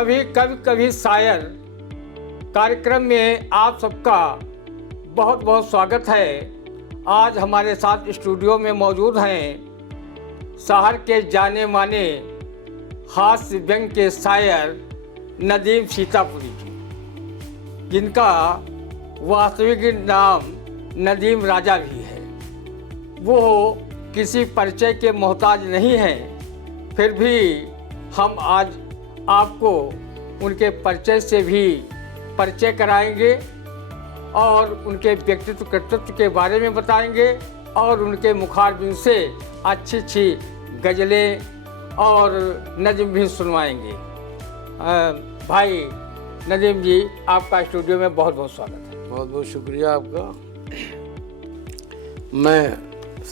कभी कभी कभी शायर कार्यक्रम में आप सबका बहुत बहुत स्वागत है। आज हमारे साथ स्टूडियो में मौजूद हैं शहर के जाने माने हास्य व्यंग के शायर नदीम सीतापुरी जी, जिनका वास्तविक नाम नदीम राजा भी है। वो किसी परिचय के मोहताज नहीं हैं, फिर भी हम आज आपको उनके परिचय से भी परिचय कराएंगे और उनके व्यक्तित्व कर्तृत्व के बारे में बताएंगे और उनके मुखारबिन से अच्छी अच्छी गज़लें और नज़्म भी सुनवाएंगे। भाई नदीम जी, आपका स्टूडियो में बहुत बहुत स्वागत है। बहुत बहुत शुक्रिया आपका। मैं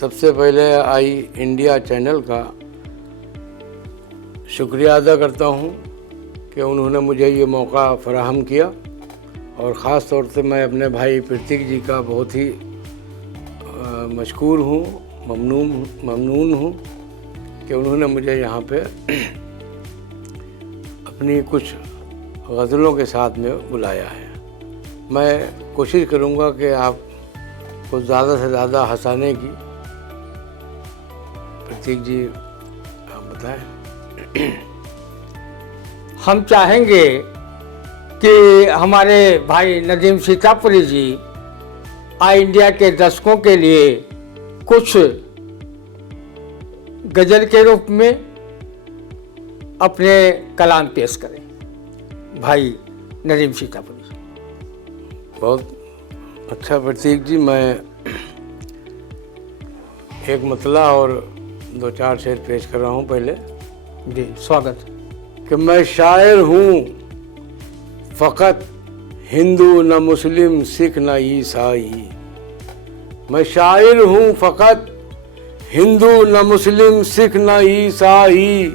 सबसे पहले आई इंडिया चैनल का शुक्रिया अदा करता हूँ कि उन्होंने मुझे ये मौका फराहम किया, और ख़ास तौर से मैं अपने भाई प्रतीक जी का बहुत ही मशकूर हूँ, ममनून हूँ कि उन्होंने मुझे यहाँ पे अपनी कुछ गज़लों के साथ में बुलाया है। मैं कोशिश करूँगा कि आपको ज़्यादा से ज़्यादा हंसाने की। प्रतीक जी आप बताएं। हम चाहेंगे कि हमारे भाई नदीम सीतापुरी जी आई इंडिया के दर्शकों के लिए कुछ गज़ल के रूप में अपने कलाम पेश करें। भाई नदीम सीतापुरी। बहुत अच्छा प्रतीक जी, मैं एक मतला और दो चार शेर पेश कर रहा हूँ। पहले जी स्वागत। कि मैं शायर हूँ फ़कत हिंदू न मुस्लिम सिख न ईसाई। मैं शायर हूँ फ़कत हिंदू न मुस्लिम सिख न ईसाई,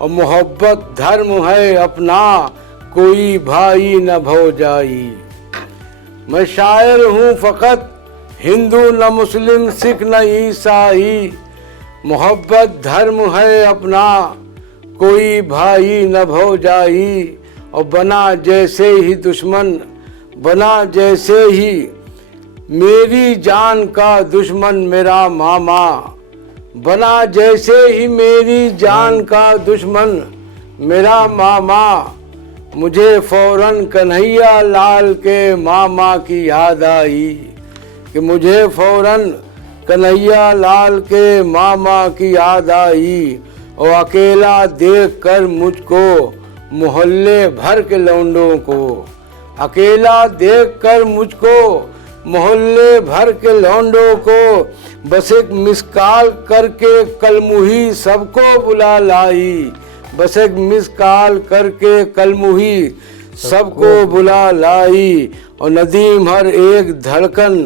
और मोहब्बत धर्म है अपना कोई भाई न भौजाई। मैं शायर हूँ फ़कत हिंदू न मुस्लिम सिख न ईसाई, मोहब्बत धर्म है अपना कोई भाई न भौजाई। और बना जैसे ही दुश्मन, बना जैसे ही मेरी जान का दुश्मन मेरा मामा, बना जैसे ही मेरी जान का दुश्मन मेरा मामा। मुझे फौरन कन्हैया लाल के मामा की याद आई, कि मुझे फौरन कन्हैया लाल के मामा की याद आई। और अकेला देख कर मुझको मोहल्ले भर के लौंडों को, अकेला देख कर मुझको मोहल्ले भर के लौंडों को, बस एक मिस कॉल करके कलमुही सबको बुला लाई। बस एक मिस कॉल करके कलमुही सबको बुला लाई। और नदीम हर एक धड़कन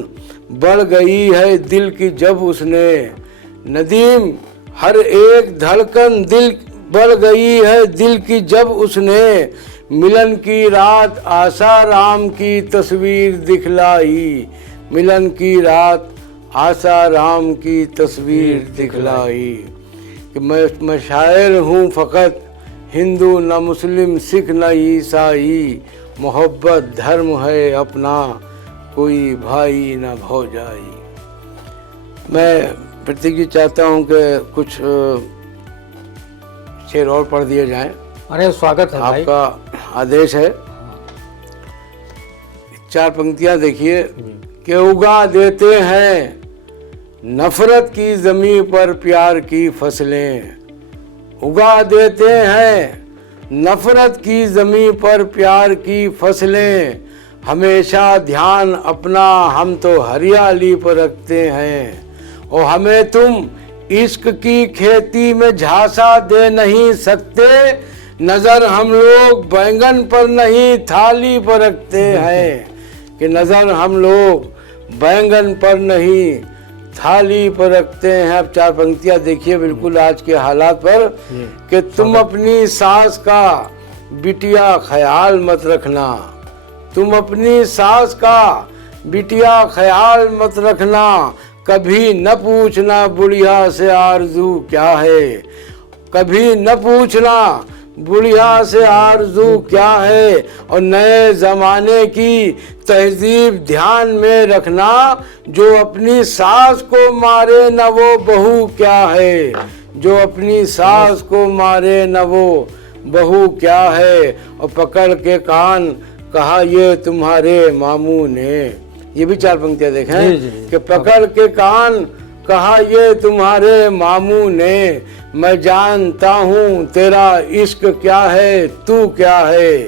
बढ़ गई है दिल की जब उसने, नदीम हर एक धड़कन दिल बढ़ गई है दिल की जब उसने, मिलन की रात आसाराम की तस्वीर दिखलाई। मिलन की रात आसाराम की तस्वीर दिखलाई। कि मैं शायर हूँ फ़कत हिंदू न मुस्लिम सिख न ईसाई, मोहब्बत धर्म है अपना कोई भाई न भौजाई। मैं प्रतीक जी चाहता हूँ कि कुछ शेर और पढ़ दिए जाएं। अरे स्वागत है भाई। आपका आदेश है। चार पंक्तियां देखिए। कि उगा देते हैं नफरत की ज़मीं पर प्यार की फसलें, उगा देते हैं नफरत की ज़मीं पर प्यार की फसलें, हमेशा ध्यान अपना हम तो हरियाली पर रखते हैं। और हमें तुम इश्क की खेती में झांसा दे नहीं सकते, नज़र हम लोग बैंगन पर नहीं थाली पर रखते हैं। कि नज़र हम लोग बैंगन पर नहीं थाली पर रखते हैं। अब चार पंक्तियां देखिए बिल्कुल आज के हालात पर। कि तुम अपनी सास का बिटिया ख्याल मत रखना, तुम अपनी सास का बिटिया ख्याल मत रखना, कभी न पूछना बुढ़िया से आरज़ू क्या है, कभी न पूछना बुढ़िया से आरजू क्या है, और नए जमाने की तहजीब ध्यान में रखना, जो अपनी सास को मारे न वो बहू क्या है, जो अपनी सास को मारे न वो बहू क्या है। और पकड़ के कान कहा ये तुम्हारे मामू ने, ये भी 4 पंक्तियां देखें कि पकड़ के कान कहा ये तुम्हारे मामू ने, मैं जानता हूँ तेरा इश्क क्या है, तू क्या है।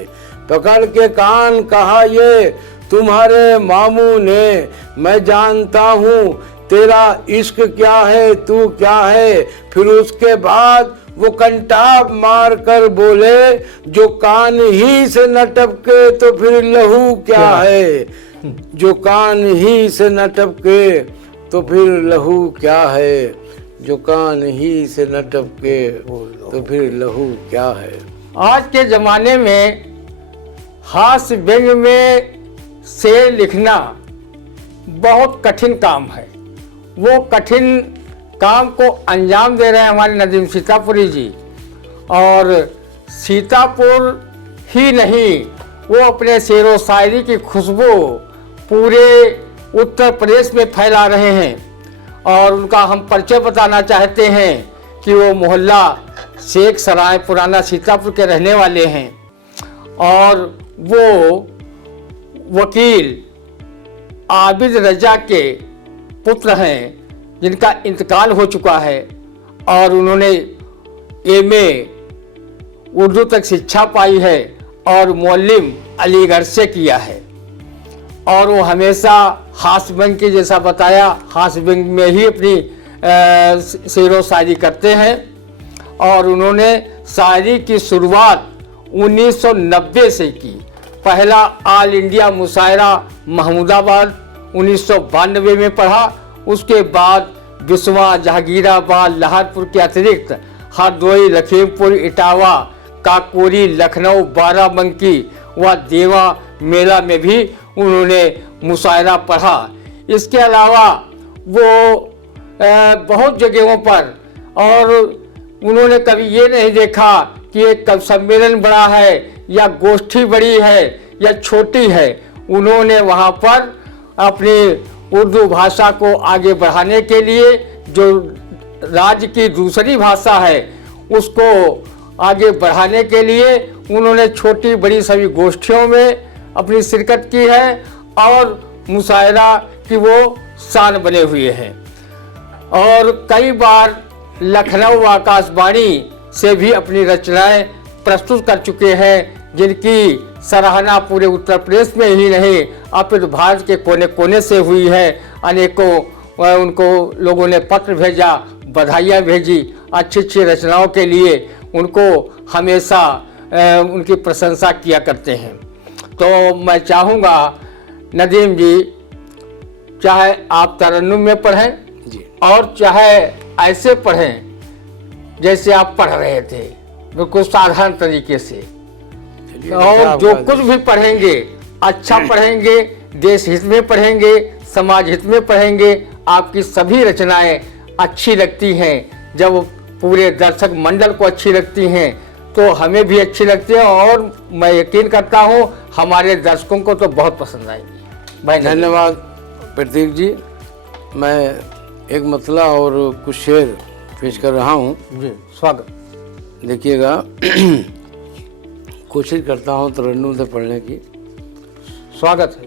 पकड़ के कान कहा ये तुम्हारे मामू ने, मैं जानता हूँ तेरा इश्क क्या है, तू क्या है। फिर उसके बाद वो कंटाब मार कर बोले, जो कान ही से न टपके तो फिर लहू क्या है, जो कान ही से न टपके तो फिर लहू क्या है, जो कान ही से न टपके तो फिर लहू क्या है। आज के ज़माने में हास्य व्यंग्य में शेर लिखना बहुत कठिन काम है। वो कठिन काम को अंजाम दे रहे हैं हमारे नदीम सीतापुरी जी। और सीतापुर ही नहीं, वो अपने शेर व शायरी की खुशबू पूरे उत्तर प्रदेश में फैला रहे हैं। और उनका हम परिचय बताना चाहते हैं कि वो मोहल्ला शेख सराय पुराना सीतापुर के रहने वाले हैं, और वो वकील आबिद रजा के पुत्र हैं जिनका इंतकाल हो चुका है। और उन्होंने एमए उर्दू तक शिक्षा पाई है और मौलिम अलीगढ़ से किया है। और वो हमेशा हास्य व्यंग्य की, जैसा बताया, हास्य व्यंग्य में ही अपनी शेर व शायरी करते हैं। और उन्होंने शायरी की शुरुआत 1990 से की। पहला ऑल इंडिया मुशायरा महमूदाबाद 1992 में पढ़ा। उसके बाद बिस्वा, जहांगीराबाद, लाहौरपुर के अतिरिक्त हरदोई, लखीमपुर, इटावा, काकोरी, लखनऊ, बाराबंकी व देवा मेला में भी उन्होंने मुशायरा पढ़ा। इसके अलावा वो बहुत जगहों पर, और उन्होंने कभी ये नहीं देखा कि एक सम्मेलन बड़ा है या गोष्ठी बड़ी है या छोटी है। उन्होंने वहाँ पर अपनी उर्दू भाषा को आगे बढ़ाने के लिए, जो राज्य की दूसरी भाषा है उसको आगे बढ़ाने के लिए, उन्होंने छोटी बड़ी सभी गोष्ठियों में अपनी शिरकत की है और मुशायरा की वो शान बने हुए हैं। और कई बार लखनऊ आकाशवाणी से भी अपनी रचनाएं प्रस्तुत कर चुके हैं, जिनकी सराहना पूरे उत्तर प्रदेश में ही नहीं अपितु भारत के कोने कोने से हुई है। अनेकों उनको लोगों ने पत्र भेजा, बधाइयाँ भेजी अच्छी अच्छी रचनाओं के लिए। उनको हमेशा उनकी प्रशंसा किया करते हैं। तो मैं चाहूँगा नदीम जी, चाहे आप तरन्नुम में पढ़ें जी, और चाहे ऐसे पढ़ें जैसे आप पढ़ रहे थे, बिल्कुल साधारण तरीके से, और जो कुछ भी पढ़ेंगे अच्छा पढ़ेंगे, देश हित में पढ़ेंगे, समाज हित में पढ़ेंगे। आपकी सभी रचनाएं अच्छी लगती हैं। जब पूरे दर्शक मंडल को अच्छी लगती हैं तो हमें भी अच्छी लगती है, और मैं यकीन करता हूँ हमारे दर्शकों को तो बहुत पसंद आएगी। भाई धन्यवाद प्रतीक जी। मैं एक मतला और कुछ शेर पेश कर रहा हूँ जी, स्वागत। देखिएगा, कोशिश करता हूँ तरन्नुम से पढ़ने की। स्वागत है।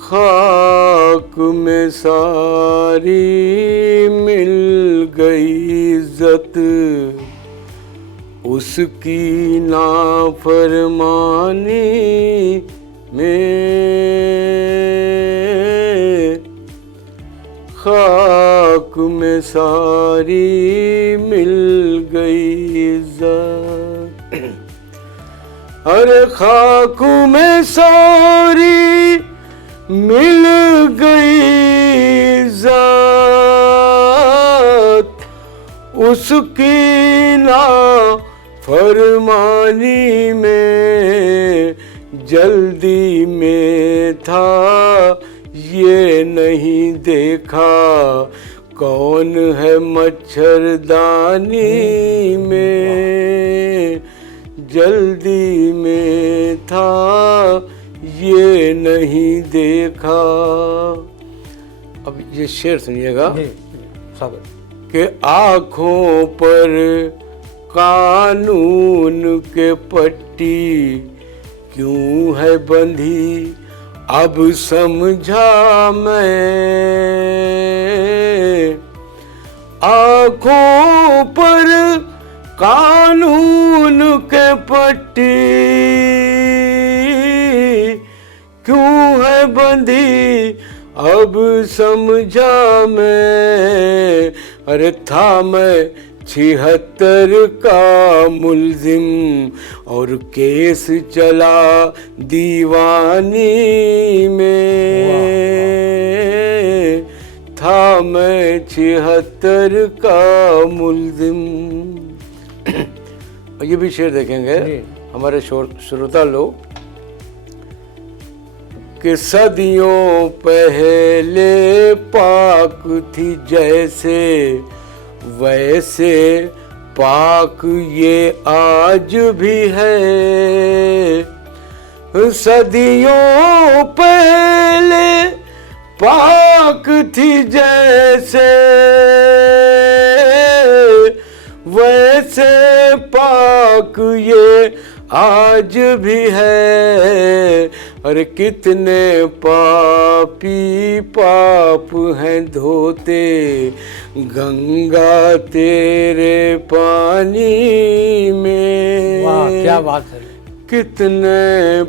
खाक में सारी मिल गई इज्जत, उसकी नाफरमानी में। खाक में सारी मिल गई इज्जत, अरे खाक में सारी मिल गई इज्जत, उसकी ना फरमानी में। जल्दी में था ये नहीं देखा, कौन है मच्छरदानी में, जल्दी में था ये नहीं देखा। अब ये शेर सुनिएगा कि आँखों पर कानून के पट्टी क्यों है बंधी, अब समझा मैं। आँखों पर कानून के पट्टी क्यों है बंधी, अब समझा मैं। अरे था मैं 76 का मुल्जिम और केस चला दीवानी में। था मैं 76 का मुल्जिम। ये भी शेर देखेंगे हमारे श्रोता लोग कि सदियों पहले पाक थी जैसे, वैसे पाक ये आज भी है। सदियों पहले पाक थी जैसे, वैसे पाक ये आज भी है। अरे कितने पापी पाप हैं धोते गंगा तेरे पानी में। वाह क्या बात है। कितने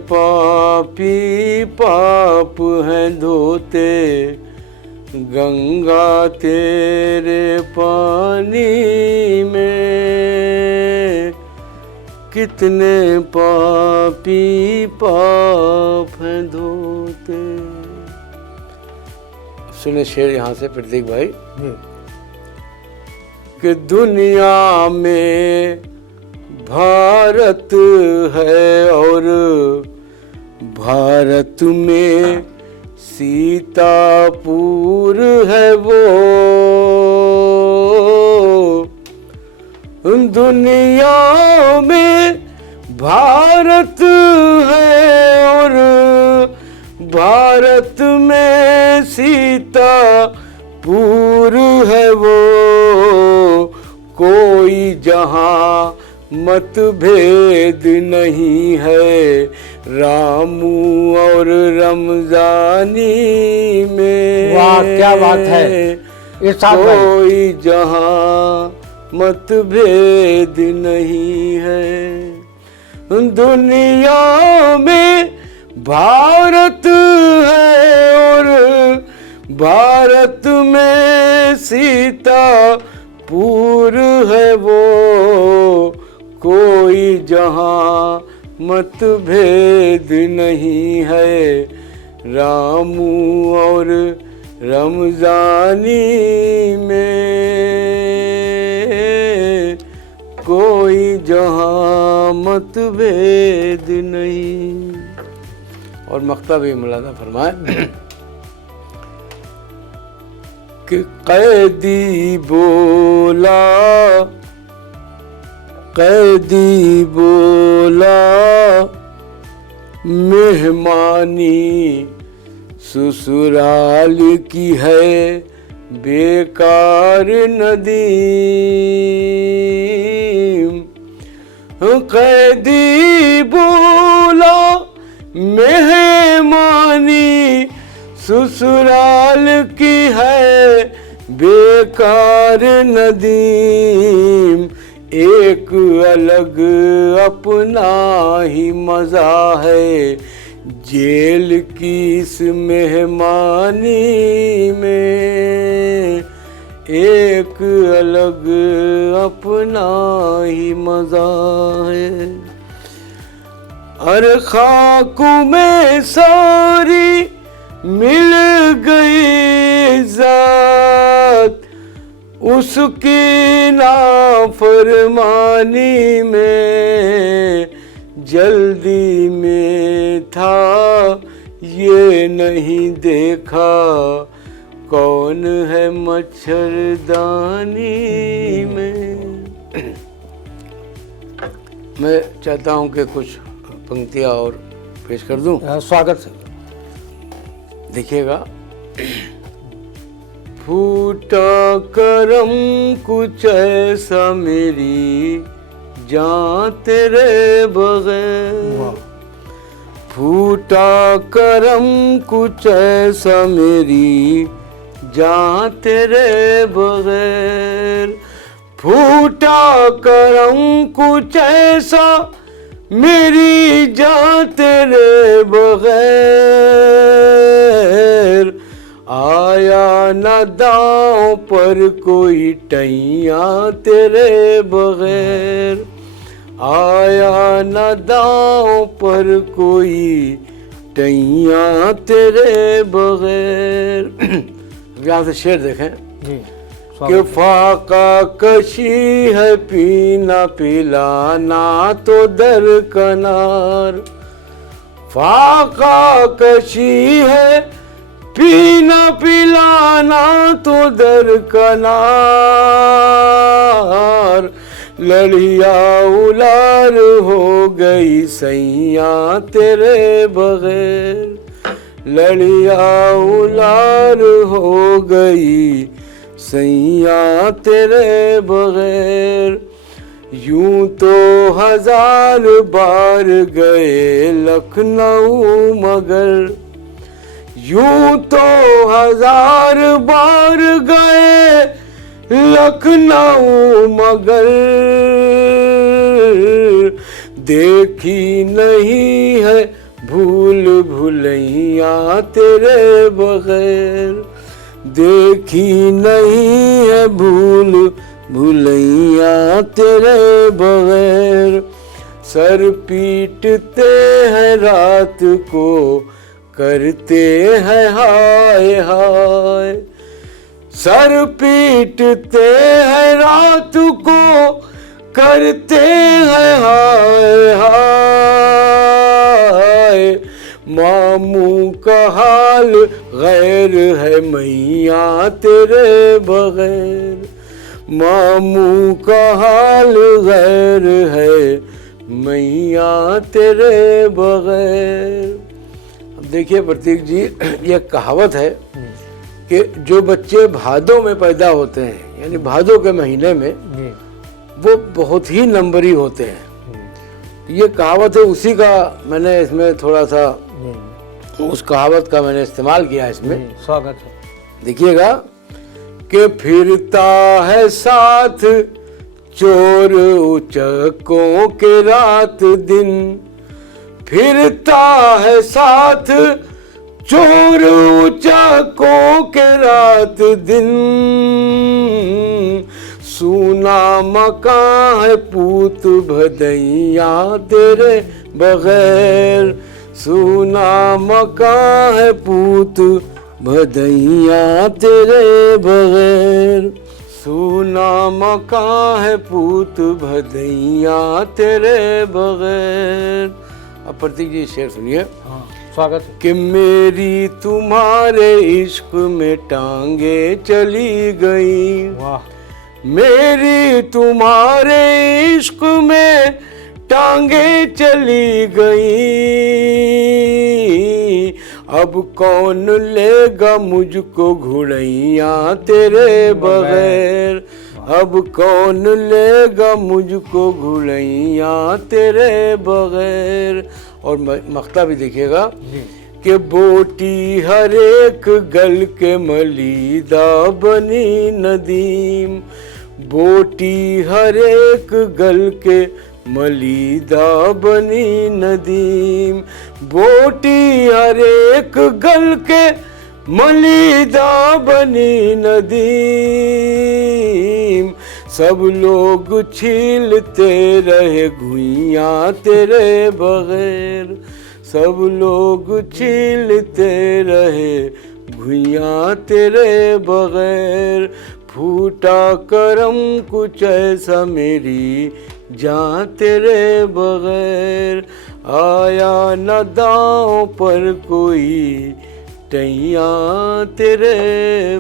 पापी पाप हैं धोते गंगा तेरे पानी में। कितने पापी पाप हैं धोते। सुने शेर यहाँ से प्रतीक भाई कि दुनिया में भारत है और भारत में सीतापुर है वो। दुनिया में भारत है और भारत में सीतापुर है वो। कोई जहाँ मतभेद नहीं है रामू और रमजानी में। वाह क्या बात है। कोई जहाँ मतभेद नहीं है। दुनिया में भारत है और भारत में सीतापुर है वो। कोई जहाँ मतभेद नहीं है रामू और रमजानी में। कोई जहाँ मतभेद नहीं। और मक्ता भी मौलाना फरमाए कि कैदी बोला मेहमानी ससुराल की है बेकार नदीम। कैदी बोला मेहमानी ससुराल की है बेकार नदीम। एक अलग अपना ही मज़ा है जेल की इस मेहमानी में। एक अलग अपना ही मज़ा है। अरे खाक में सारी मिल गई इज़्ज़त उसकी नाफरमानी में। जल्दी में था ये नहीं देखा कौन है मच्छरदानी में। मैं चाहता हूँ कि कुछ पंक्तियाँ और पेश कर दूँ। स्वागत है। देखिएगा। फूटा करम कुछ ऐसा मेरी जान तेरे बगैर, फूटा करम कुछ ऐसा मेरी जान तेरे बगैर, फूटा करम कुछ ऐसा मेरी जान तेरे बगैर, आया न दांव पर कोई टैया तेरे बगैर, आया न दांव पर कोई टैया तेरे बगैर। यहाँ से शेर देखें जी। कि फाका कशी है पीना पिलाना तो दरकनार, फाका कशी है पीना पिलाना तो दरकनार, लड़िया उलार हो गई सैया तेरे बगैर, लड़िया उलार हो गई सैया तेरे बगैर, यूं तो हजार बार गए लखनऊ मगर, यूं तो हजार बार गए लखनऊ मगर, देखी नहीं है भूल भुलैया तेरे बगैर, देखी नहीं है भूल भुलैया तेरे बगैर, सर पीटते हैं रात को करते हैं हाय हाय, सर पीटते हैं रात को करते हैं हाय हाय, मामू का हाल गैर है मैया तेरे बगैर, मामू का हाल गैर है मैया तेरे बगैर। अब देखिए प्रतीक जी, ये कहावत है कि जो बच्चे भादों में पैदा होते हैं, यानी भादों के महीने में, वो बहुत ही नंबरी होते हैं। ये कहावत है, उसी का मैंने इसमें थोड़ा सा उस कहावत का मैंने इस्तेमाल किया इसमें। स्वागत है। देखिएगा कि फिरता है साथ चोर उचकों के रात दिन, फिरता है साथ चोर उचकों के रात दिन, सूना मकान है पूत भदैया तेरे बगैर, सूना मकान है पूत भदैया तेरे बगैर, सूना मकान है पूत भदैया तेरे बगैर। अब प्रतीक जी शेर सुनिए। हाँ, स्वागत है। कि मेरी तुम्हारे इश्क में टांगे चली गई, वाह। मेरी तुम्हारे इश्क में टांगे चली गई, अब कौन लेगा मुझको घुड़ैया तेरे बगैर, अब कौन लेगा मुझको घुड़ैया तेरे बगैर। और मख्ता भी देखिएगा कि बोटी हर एक गल के मलीदा बनी नदीम, बोटी हर एक गल के मलीदा बनी नदीम, बोटी हर एक गल के मलीदा बनी नदीम, सब लोग छीलते रहे घुइयां तेरे बगैर, सब लोग छीलते रहे घुइयां तेरे बगैर, फूटा करम कुछ ऐसा मेरी जान तेरे बगैर, आया न दांव पर कोई टैया तेरे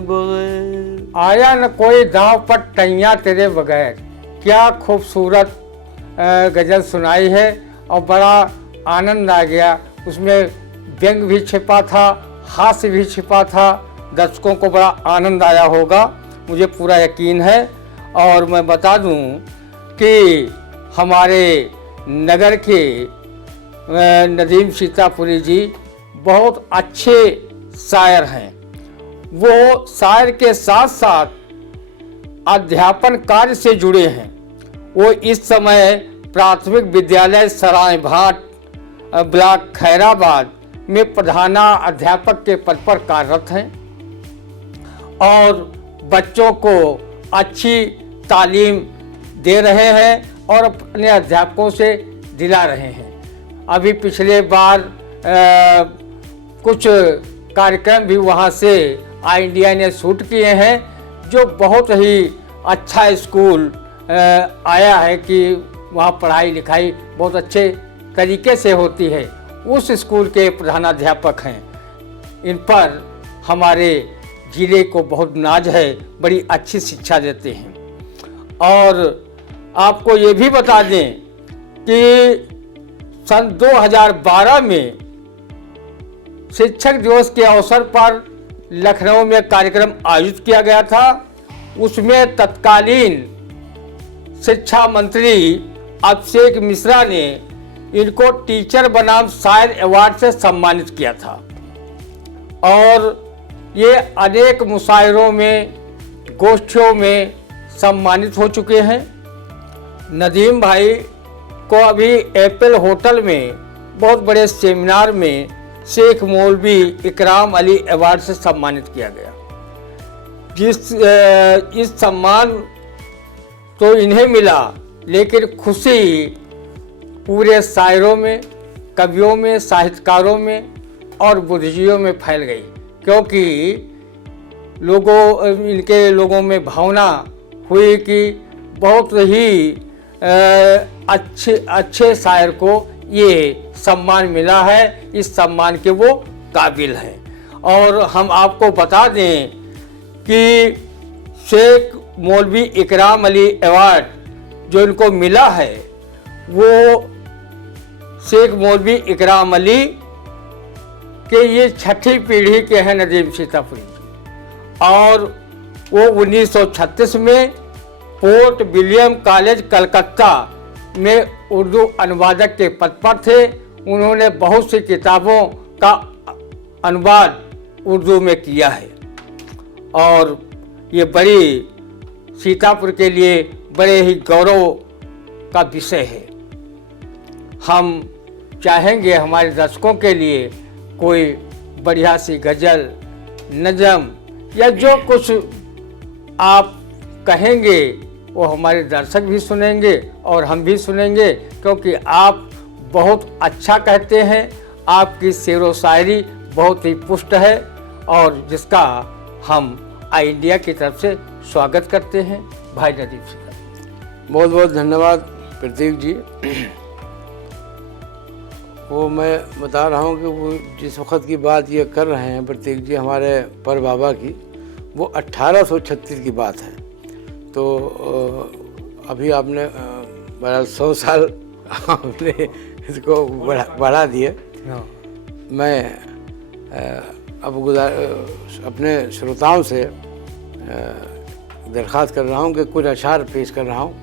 बगैर। आया न कोई दांव पर टैया तेरे बगैर। क्या खूबसूरत गज़ल सुनाई है और बड़ा आनंद आ गया। उसमें व्यंग भी छिपा था, हास्य भी छिपा था। दर्शकों को बड़ा आनंद आया होगा, मुझे पूरा यकीन है। और मैं बता दूं कि हमारे नगर के नदीम सीतापुरी जी बहुत अच्छे शायर हैं। वो शायर के साथ साथ अध्यापन कार्य से जुड़े हैं। वो इस समय प्राथमिक विद्यालय सराय भाट ब्लॉक खैराबाद में प्रधाना अध्यापक के पद पर कार्यरत हैं और बच्चों को अच्छी तालीम दे रहे हैं और अपने अध्यापकों से दिला रहे हैं। अभी पिछले बार कुछ कार्यक्रम भी वहाँ से आई इंडिया ने शूट किए हैं, जो बहुत ही अच्छा स्कूल आया है कि वहाँ पढ़ाई लिखाई बहुत अच्छे तरीके से होती है। उस स्कूल के प्रधानाध्यापक हैं। इन पर हमारे ज़िले को बहुत नाज है, बड़ी अच्छी शिक्षा देते हैं। और आपको ये भी बता दें कि सन 2012 में शिक्षक दिवस के अवसर पर लखनऊ में कार्यक्रम आयोजित किया गया था। उसमें तत्कालीन शिक्षा मंत्री अभिषेक मिश्रा ने इनको टीचर बनाम शायर अवार्ड से सम्मानित किया था और ये अनेक मुशायरों में, गोष्ठियों में सम्मानित हो चुके हैं। नदीम भाई को अभी एप्पल होटल में बहुत बड़े सेमिनार में शेख मौलवी इकराम अली अवार्ड से सम्मानित किया गया। इस सम्मान तो इन्हें मिला, लेकिन खुशी पूरे शायरों में, कवियों में, साहित्यकारों में और बुद्धिजीवियों में फैल गई, क्योंकि लोगों में भावना हुई कि बहुत ही अच्छे शायर को ये सम्मान मिला है, इस सम्मान के वो काबिल हैं। और हम आपको बता दें कि शेख मौलवी इकराम अली अवार्ड जो इनको मिला है, वो शेख मौलवी इकराम अली के ये छठी पीढ़ी के हैं नदीम सीतापुरी जी। और वो 1936 में पोर्ट विलियम कॉलेज कलकत्ता में उर्दू अनुवादक के पद पर थे। उन्होंने बहुत सी किताबों का अनुवाद उर्दू में किया है और ये बड़ी सीतापुर के लिए बड़े ही गौरव का विषय है। हम चाहेंगे हमारे दर्शकों के लिए कोई बढ़िया सी गज़ल, नज़म या जो कुछ आप कहेंगे वो हमारे दर्शक भी सुनेंगे और हम भी सुनेंगे, क्योंकि आप बहुत अच्छा कहते हैं। आपकी शेर व शायरी बहुत ही पुष्ट है और जिसका हम आई इंडिया की तरफ से स्वागत करते हैं। भाई नदीम सिंह, बहुत बहुत धन्यवाद प्रतीक जी। वो मैं बता रहा हूँ कि वो जिस वक्त की बात ये कर रहे हैं प्रतीक जी, हमारे पर बाबा की, वो 1836 की बात है। तो अभी आपने बड़ा 100 साल आपने इसको बढ़ा दिए। मैं अब अपने श्रोताओं से दरख्वास्त कर रहा हूँ कि कुछ अशार पेश कर रहा हूँ,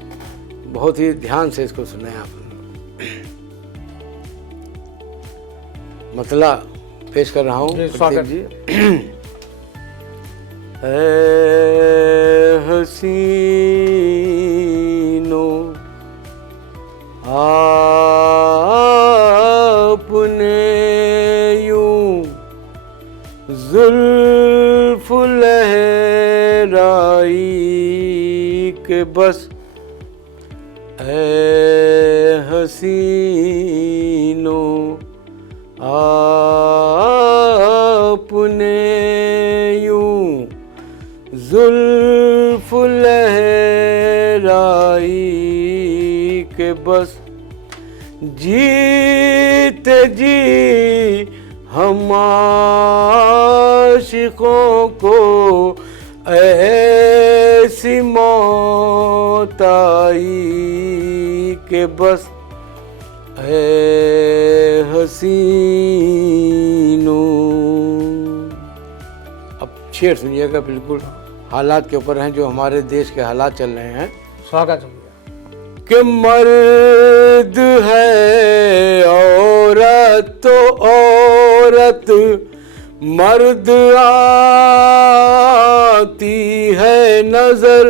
बहुत ही ध्यान से इसको सुने आप। मतला पेश कर रहा हूँ प्रतीक जी। ऐ हसीनो आपने यूं जुल्फ लहराई के बस, ऐ हसीनो आपने यूं जुल्फ लहराई के बस, जीते जी हम आशिकों को ऐसी मौत आई के बस ऐ हसीनो। अब शेर सुनिएगा, बिल्कुल हालात के ऊपर हैं, जो हमारे देश के हालात चल रहे हैं। स्वागत है। कि मर्द है औरत तो औरत मर्द आती है नजर,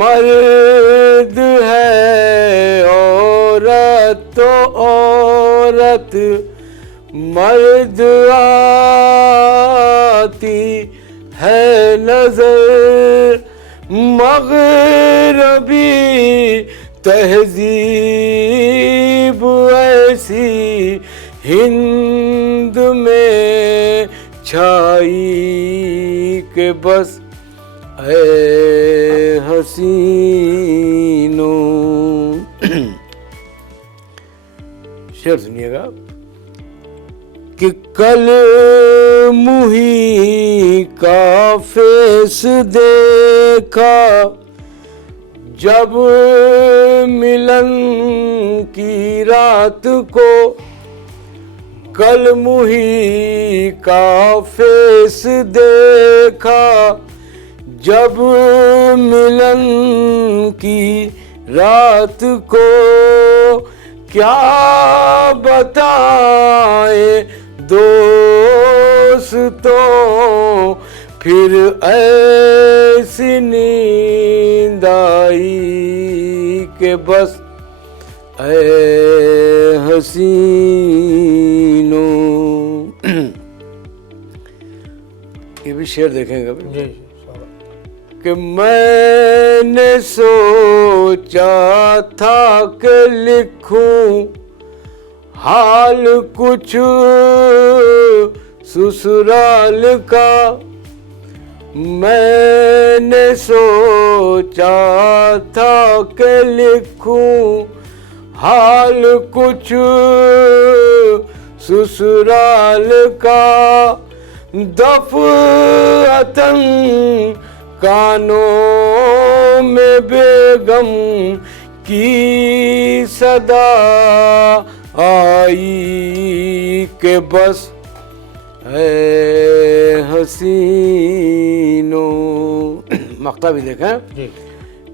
मर्द है औरत तो औरत मर्द आती है नजर, मग़रबी तहजीब ऐसी हिंद में छाई के बस ऐ हसीनो। शेर सुनिएगा कि कल मुही का फेस देखा जब मिलन की रात को, कल मुही का फेस देखा जब मिलन की रात को, क्या बताए दोस्तों फिर ऐसी नींद आई के बस ऐ हसीनो। ये भी शेर देखेंगे जी। कि मैंने सोचा था कि लिखूं हाल कुछ ससुराल का, मैंने सोचा था कि लिखूं हाल कुछ ससुराल का, दफ़अतन कानों में बेगम की सदा आई के बस ऐ हसीनो। मक्ता भी देखें जी।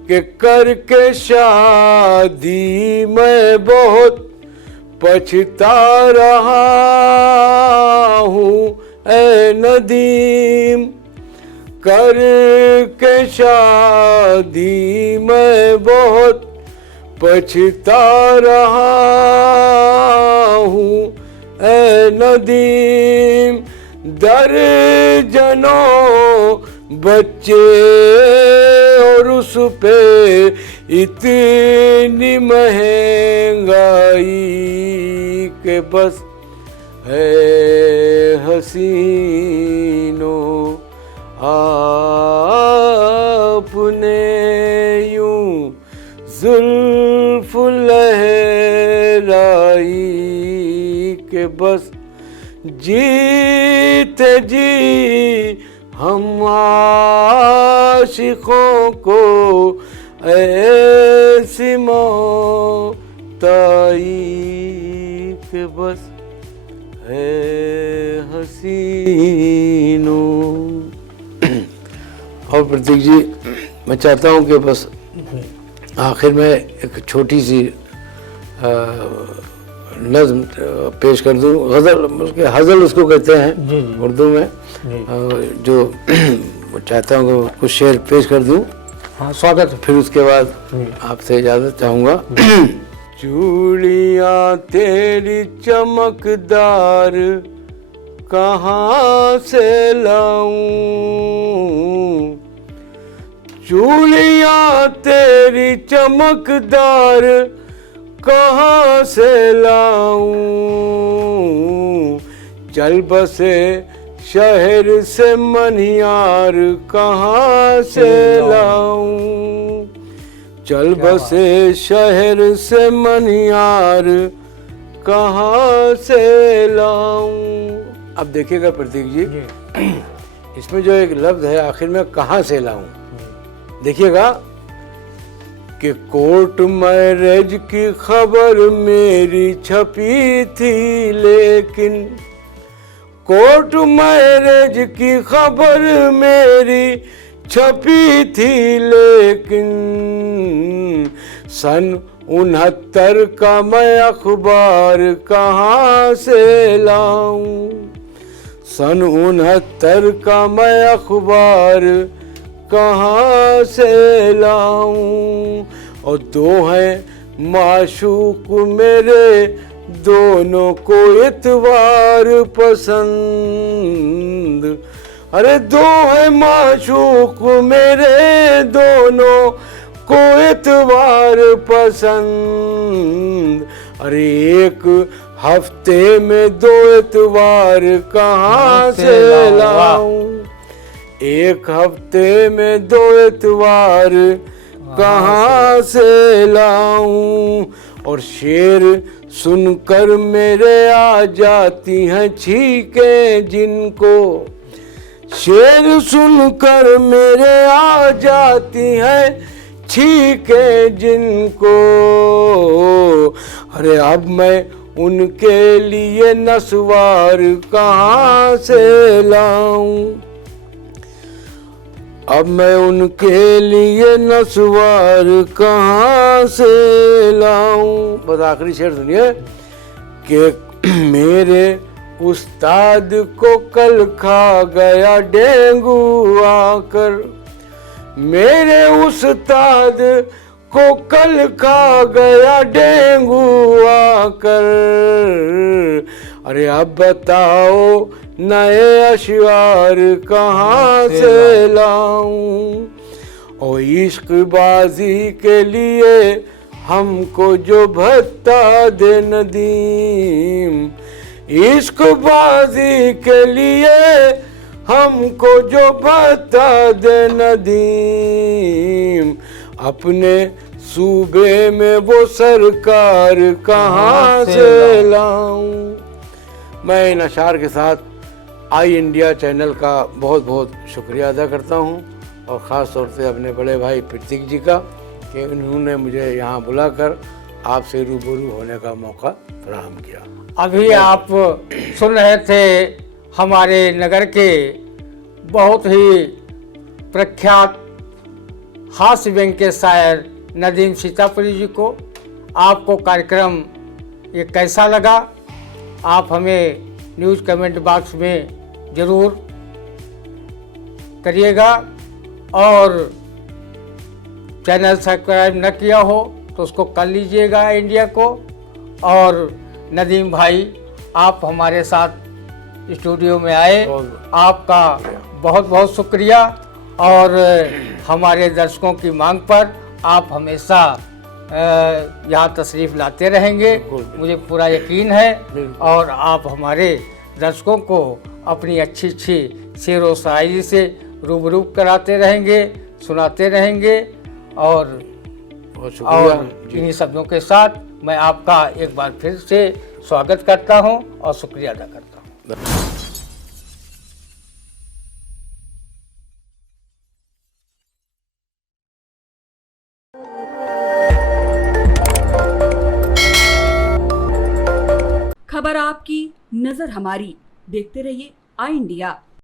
कि करके शादी मैं बहुत पछता रहा हूँ ऐ नदीम, करके शादी मैं बहुत पछता रहा हूँ ऐ नदीम, दर्जनों बच्चे और उस पे इतनी महंगाई के बस है हसीनो। आपने यूं जुल्फ लहराई के बस जीते जी हम आशिकों को ऐसी मौत आई के बस है हसीनो। और प्रतीक जी, मैं चाहता हूँ कि बस आखिर में एक छोटी सी नज़्म पेश कर दूँ, गज़ल, बल्कि हज़ल उसको कहते हैं उर्दू में, जो चाहता हूँ कि कुछ शेर पेश कर दूँ। हाँ, स्वागत है। फिर उसके बाद आपसे इजाज़त चाहूँगा। चूड़ियाँ तेरी चमकदार कहाँ से लाऊं, चूड़ियाँ तेरी चमकदार कहाँ से लाऊं, चल बसे शहर से मनियार कहाँ से लाऊं, चल बसे शहर से मनियार कहाँ से लाऊं। अब देखिएगा प्रतीक जी, इसमें जो एक लफ्ज है आखिर में कहाँ से लाऊं, देखिएगा कि कोर्ट मैरिज की खबर मेरी छपी थी, लेकिन कोर्ट मैरिज की खबर मेरी छपी थी, लेकिन सन 69 का मैं अखबार कहाँ से लाऊं। सन 69 का मैं अखबार कहाँ से लाऊं। और दो हैं माशूक मेरे, दोनों को इतवार पसंद। अरे दो हैं माशूक मेरे, दोनों को इतवार पसंद। अरे एक हफ्ते में 2 इतवार कहाँ से लाऊं। एक हफ्ते में 2 इतवार कहाँ से लाऊं। और शेर सुनकर मेरे आ जाती हैं छींकें जिनको। शेर सुनकर मेरे आ जाती हैं छींकें जिनको। अरे अब मैं उनके लिए नस्वार कहाँ से लाऊं। अब मैं उनके लिए नस्वार कहाँ से लाऊं। बस आखिरी शेर सुनिए कि मेरे उस्ताद को कल खा गया डेंगू आकर। मेरे उस्ताद को कल खा गया डेंगू आकर। अरे अब बताओ नए अशआर कहाँ से लाऊं। और इश्क बाजी के लिए हमको जो भत्ता दे नदीम। इश्क बाजी के लिए हमको जो भत्ता दे नदीम। अपने सूबे में वो सरकार कहाँ से लाऊं। मैं इन अशार के साथ आई इंडिया चैनल का बहुत बहुत शुक्रिया अदा करता हूँ, और ख़ास तौर से अपने बड़े भाई प्रतीक जी का कि उन्होंने मुझे यहाँ बुलाकर आपसे रूबरू होने का मौका फराहम किया। अभी आप सुन रहे थे हमारे नगर के बहुत ही प्रख्यात हास्य व्यंग्य के शायर नदीम सीतापुरी जी को। आपको कार्यक्रम ये कैसा लगा, आप हमें न्यूज़ कमेंट बॉक्स में ज़रूर करिएगा। और चैनल सब्सक्राइब न किया हो तो उसको कर लीजिएगा इंडिया को। और नदीम भाई, आप हमारे साथ स्टूडियो में आए, आपका बहुत बहुत शुक्रिया। और हमारे दर्शकों की मांग पर आप हमेशा यहाँ तशरीफ़ लाते रहेंगे, मुझे पूरा यकीन है। और आप हमारे दर्शकों को अपनी अच्छी अच्छी शेर व शायरी से रूबरू कराते रहेंगे, सुनाते रहेंगे। और इन्हीं शब्दों के साथ मैं आपका एक बार फिर से स्वागत करता हूं और शुक्रिया अदा करता हूं। खबर आपकी, नजर हमारी। देखते रहिए आई इंडिया।